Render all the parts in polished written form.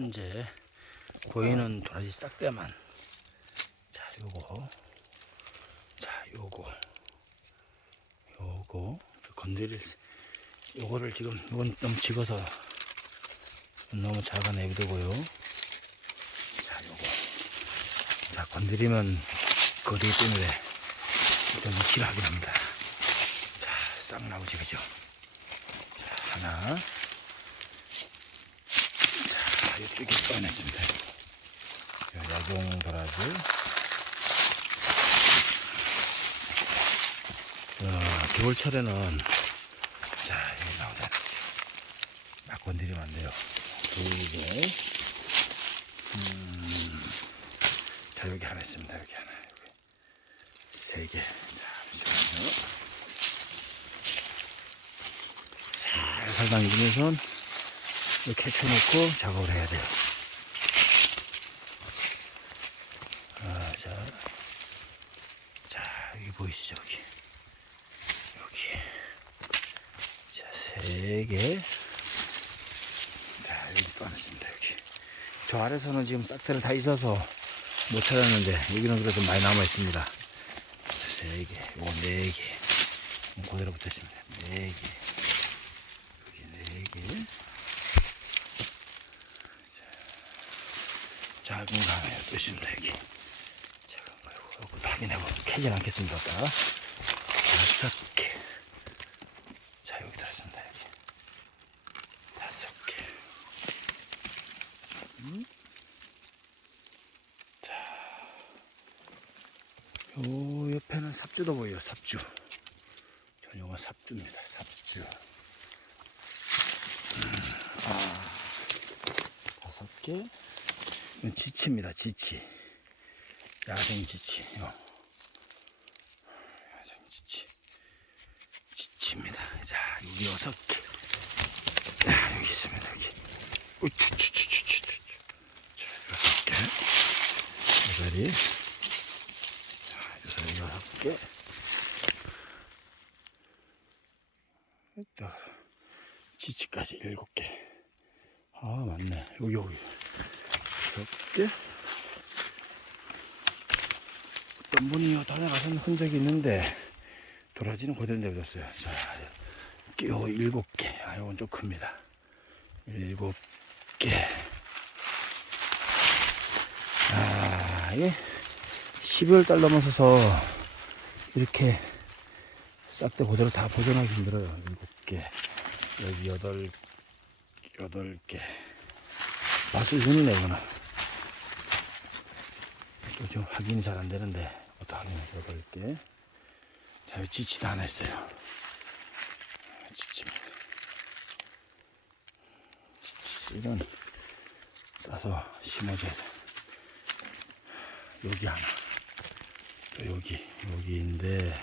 현재 보이는 도라지 싹대만. 자, 요거. 자, 요거 건드릴, 요거를 지금, 이건 너무 찍어서 너무 작아 내비두고요. 자, 요거. 자, 건드리면 거리기 때문에 일단 위치를 확인합니다. 자, 싹 나오지, 그죠? 자, 하나. 자, 이쪽에 꺼냈습니다. 야경 도라지. 겨울철에는, 자, 여기 나오잖아요. 막 건드리면 안 돼요. 두 개. 자, 여기 하나 있습니다. 여기 하나. 여기. 세 개. 자, 잠시만요. 살살 당기면서 이렇게 켜놓고 작업을 해야 돼요. 자, 여기 보이시죠? 여기. 자, 세 개. 자, 여기 또 하나 있습니다. 여기. 저 아래서는 지금 싹대를 다 있어서 못 찾았는데, 여기는 그래도 많이 남아 있습니다. 세 개, 요거 네 개. 그대로 붙어 있습니다. 네 개. 여기 네 개. 작은 거 하나 또 있습니다. 여기. 작은 거, 요거 확인해보고 캐진 않겠습니다. 다섯 개. 자, 여기 들었습니다. 여기. 다섯 개. 자, 요 옆에는 삽주도 보여요. 삽주. 전용은 삽주입니다. 삽주. 다섯 개. 이건 지치입니다. 지치. 야생 지치. 야생 지치. 지치입니다. 자, 여기 6개. 자, 여기 있습니다. 여기. 우추추추추추. 자, 6개. 요자리. 자, 요자리 6개. 또 지치까지 7개. 아, 맞네. 여기 6개. 어떤 분이 다녀가신 흔적이 있는데 도라지는 그대로 내버렸어요. 자, 요 7개. 아, 요건 좀 큽니다. 7개. 아, 이게 12월달 넘어서서 이렇게 싹대 그대로 다 보존하기 힘들어요. 7개. 여기 8개. 마수준이네, 이거는. 또 좀 확인이 잘 안 되는데, 어떻게 확인해? 8개. 자, 여기 지치도 하나 있어요. 지치입니다. 지치는 싸서 심어줘야 돼. 여기 하나. 또 여기인데,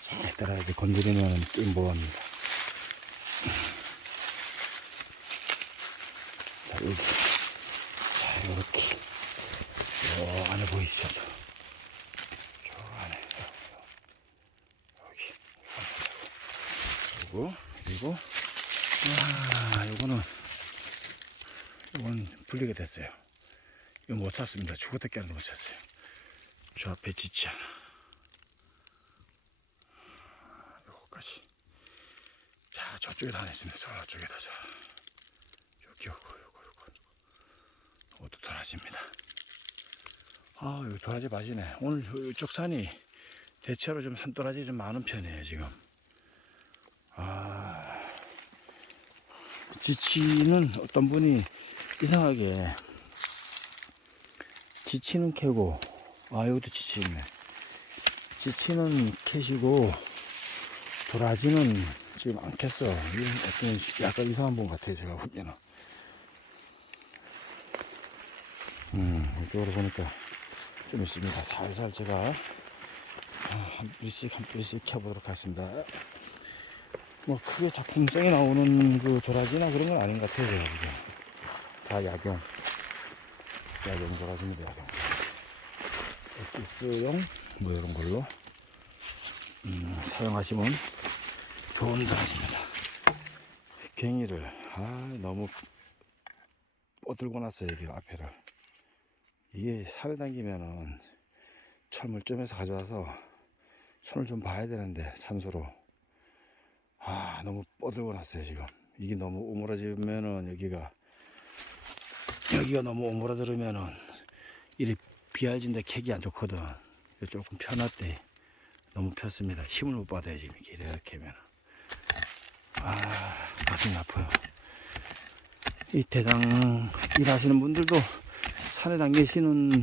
잘 따라야 돼. 건드리면 띵보합니다. 자, 여기. 자, 요렇게. 저 안에 보이시죠? 저 안에. 여기. 요거. 그리고, 요건 분리가 됐어요. 이거 못 찾습니다. 죽었다 깨는 못 찾았어요. 저 앞에 지치 하나. 요거까지. 자, 저쪽에도 하나 있습니다. 저쪽에다. 요거. 이것도 도라지입니다. 아, 여기 도라지 맛이네. 오늘 이쪽 산이 대체로 좀 산도라지 좀 많은 편이에요, 지금. 아, 지치는 어떤 분이 이상하게 지치는 캐고, 아, 여기도 지치 있네. 지치는 캐시고 도라지는 지금 안 캤어. 어떤 약간 이상한 분 같아요, 제가 보기에는. 이쪽으로 보니까 좀 있습니다. 살살 제가 한 뿌리씩 켜보도록 하겠습니다. 뭐 크게 작품성이 나오는 그 도라지나 그런 건 아닌 것 같아요, 제가 보기엔. 다 야경 도라지입니다. 야경. 엑기스용 뭐 이런 걸로 사용하시면 좋은 도라지입니다. 괭이를 너무 뻗들고 났어요. 여기 앞에를. 이게 산에 당기면은 철물점에서 가져와서 손을 좀 봐야 되는데 산소로 너무 뻗들고 났어요. 지금 이게 너무 오므라지면은 여기가 너무 오므라들으면은 이리 비알진데 캐기 안 좋거든. 조금 펴놨대. 너무 폈습니다. 힘을 못 받아요. 지금 이렇게 하면 가슴이 아파요. 이 대장 일하시는 분들도 산에 당기시는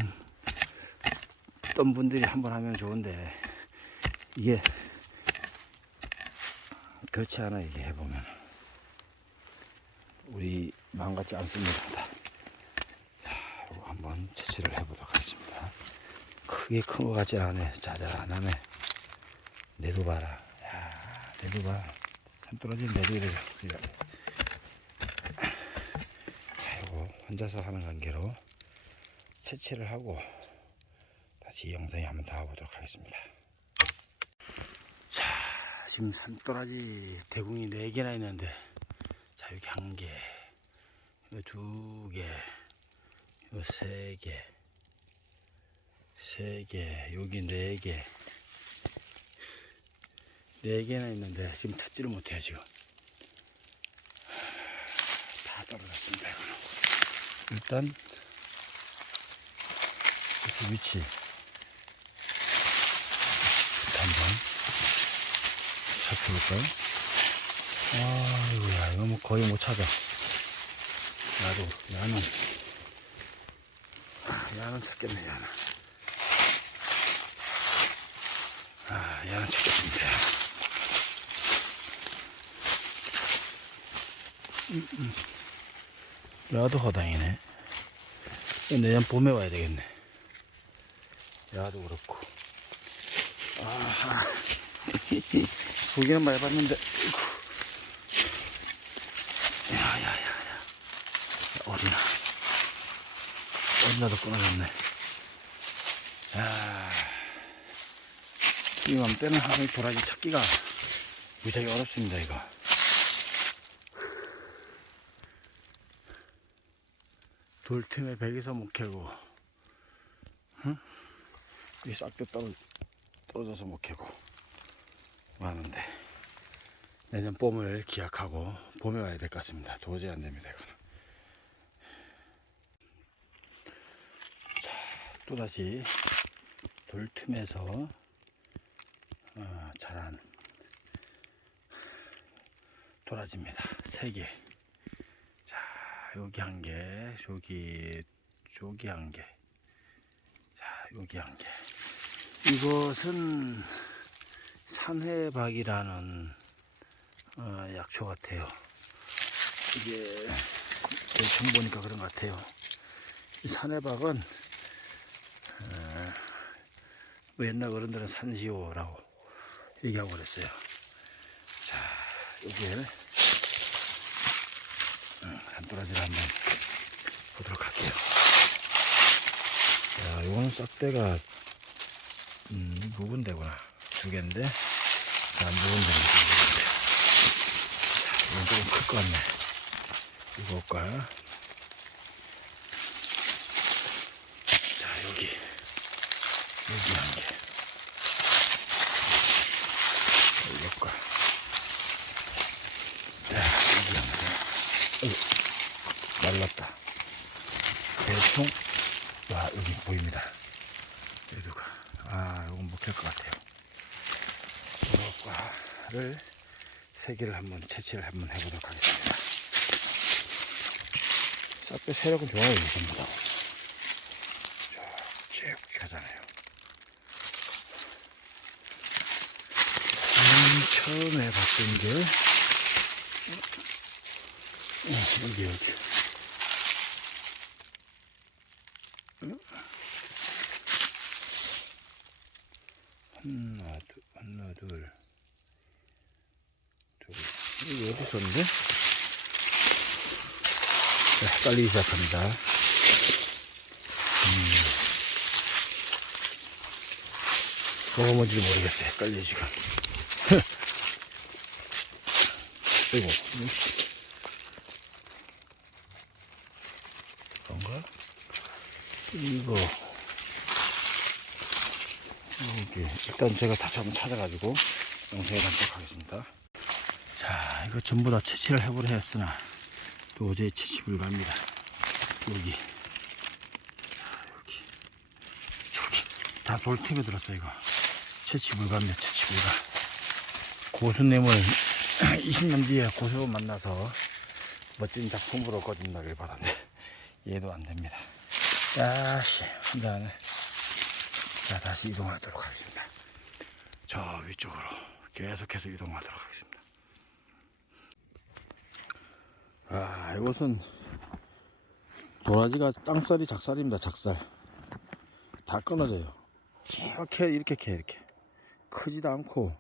어떤 분들이 한번 하면 좋은데 이게 그렇지 않아. 이게 해보면 우리 마음 같지 않습니다. 자, 이거 한번 채취를 해보도록 하겠습니다. 크게 큰 것 같지 않네. 자잘하네. 내도 봐라. 야, 내도 봐. 산 떨어진 내도 이래. 자, 이거 혼자서 하는 관계로 채취를 하고 다시 영상에 한번 나와보도록 하겠습니다. 자, 지금 산도라지 대궁이 4개나 있는데, 자, 여기 1개, 여기 2개, 여기 3개, 3개, 여기 4개, 4개나 있는데 지금 찾지를 못해요. 지금 다 떨어졌습니다. 이거는 일단 이렇게 위치 한번 살펴볼까요? 아이고야, 이거 뭐 거의 못 찾아. 야는 찾겠네. 야는 찾겠습니다. 야도 허당이네. 내년 봄에 와야 되겠네. 야도 그렇고. 보기는 많이 봤는데. 야야야야. 어린아도 끊어졌네. 이맘때는 하늘 도라지 찾기가 무지하게 어렵습니다. 이거 돌틈에 백에서 못 캐고, 이 싹도 떨어져서 못 캐고 많은데, 내년 봄을 기약하고 봄에 와야 될 것 같습니다. 도저히 안 됩니다. 이거는. 자, 또다시 돌틈에서 자란 도라지입니다. 3개. 자, 여기 1개, 저기 1개. 자, 여기 1개. 이것은 산해박이라는 약초 같아요. 이게 대충 보니까 그런 것 같아요. 이 산해박은 옛날 어른들은 산시오라고 얘기하고 그랬어요. 자, 여기에 산도라지를 한번 보도록 할게요. 자, 이거는 싹대가 묵은 데구나. 2개인데 안 묵은 데인데. 자, 이건 조금 클 것 같네. 이거 볼까? 자, 여기 1개. 여기가. 자, 여기 1개. 말랐다. 대충, 여기 보입니다. 여기가. 이건 못 캘 것 같아요. 이거를 3개를 한번 채취를 한번 해보도록 하겠습니다. 싹배 세력은 좋아요. 전부 다. 쭉 하잖아요. 처음에 봤던 게 여기 하나 둘 여기 어디 있었는데? 자, 헷갈리기 시작합니다. 뭐가 뭔지 모르겠어요. 헷갈려 지금. 아이고. 이건가? 이거 여기 일단 제가 다시 한번 찾아가지고 영상에 담도록 하겠습니다. 자, 이거 전부 다 채취를 해보려 했으나 도저히 채취 불가합니다. 여기 저기 다 돌팀에 들었어. 이거 채취 불가입니다. 채취 불가. 고수님을 20년 뒤에 고수 만나서 멋진 작품으로 거듭나길 바란데 얘도 안됩니다. 야씨 한잔해. 자, 다시 이동하도록 하겠습니다. 저 위쪽으로 계속해서 이동하도록 하겠습니다. 아, 이곳은 도라지가 땅살이 작살입니다. 작살 다 끊어져요. 이렇게 크지도 않고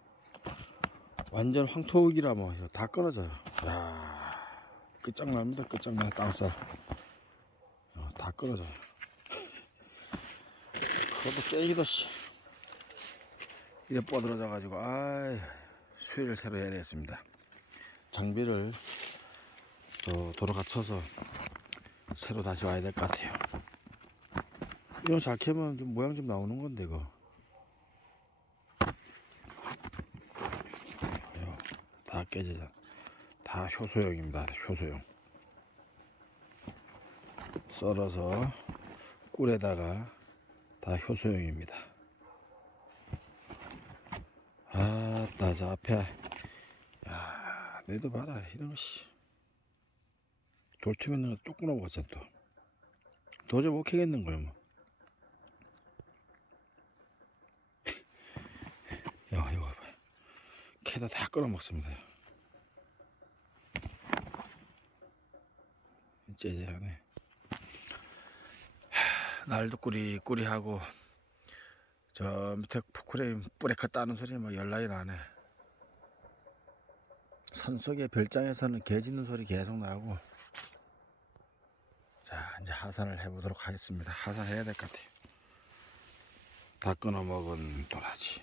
완전 황토흙이라 뭐 다 끊어져요. 야, 끝장납니다. 끝장나. 땅살 다 끊어져요. 그것도 깨기도 이래 뻗어져 가지고 수리를 새로 해야 되겠습니다. 장비를 도로 갖춰서 새로 다시 와야 될 것 같아요. 이거 잘 캐면 좀 모양 좀 나오는 건데 이거 다 깨지잖아. 다 효소용입니다. 효소용. 썰어서 꿀에다가 다 효소용입니다. 아따, 저 앞에 야, 내도 봐라. 이런 것이 돌치면 뚝 끊어먹었잖아. 또 도저히 못 캐겠는 거야 뭐. 야, 이거 봐. 캐다 다 끊어먹습니다. 째째하네. 날도 꾸리꾸리하고 저 밑에 포크레인 뿌레카 따는 소리 막 열나게 나네. 산속의 별장에서는 개 짖는 소리 계속 나고. 자, 이제 하산을 해보도록 하겠습니다. 하산해야 될 것 같아요. 다 끊어먹은 도라지.